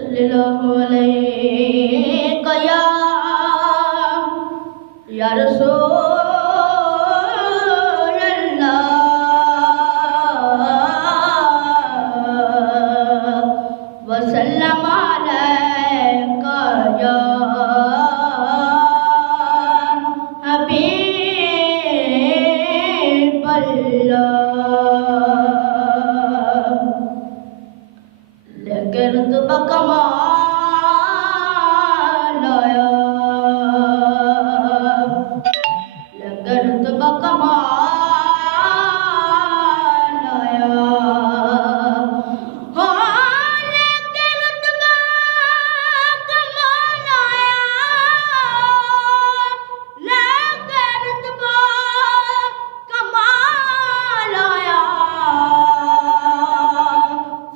सल्लल्लाहु अलैहि या रसूल अल्लाह वसल्लम अलैका या हबीब अल्लाह लेकर तो बकमाल आया लेकर तो बकमाल आया हो लेकर तो बकमाल आया लेकर तो बकमाल आया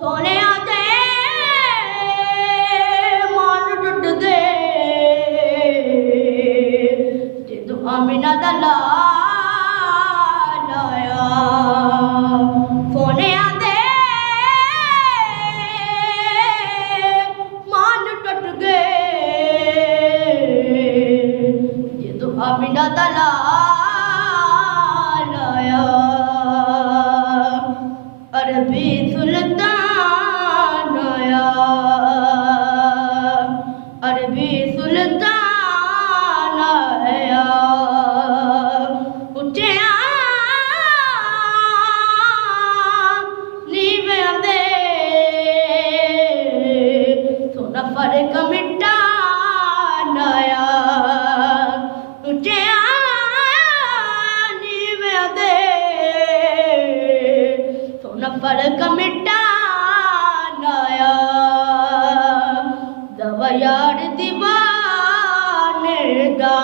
सोने आमिना दा लाल आया सोने आंदे मान टुट गए जो आमिना दा लाल आया अरबी सुल्तान आया अरबी सुल्तान फर्क मिटा नया तुझे नीवे दे सोना फर्क मिटा नया दवा यार दीवाने दा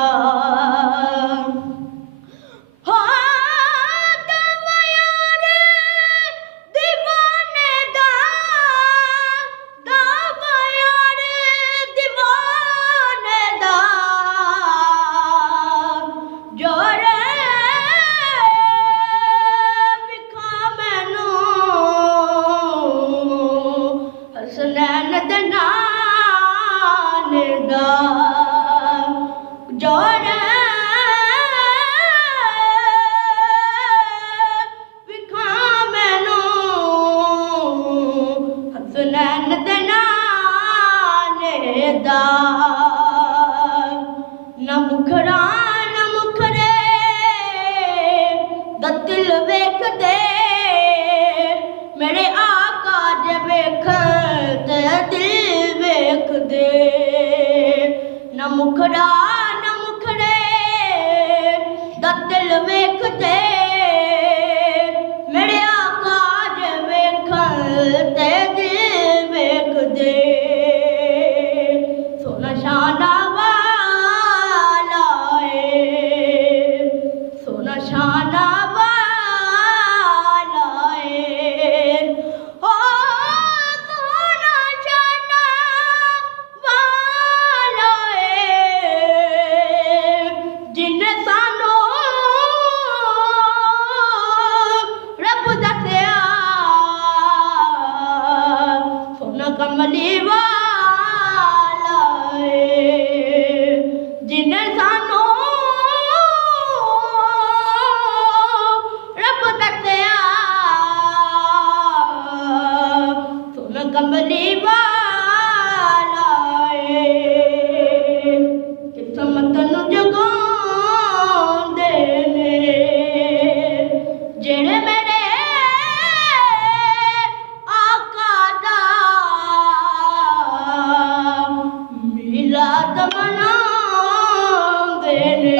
न मुखरा न मुखरे दिल वेख दे मेरे आका जे वेख ते दिल वेख दे न मुखरा न मुखरे दिल वेख दे मेरे आका जे वेख ते दिल वेख दे सोना शाना वाला सोना शाना वाला ओ सोना शाना वाला जिन्ने सानू रब दस्या सोना कमली वाला जिन्ने सानू रब दस्या सोना कमली वाला किस्मत नू जगांदे ने जेड़े मेरे आका दा मिलाद मनांदे ने।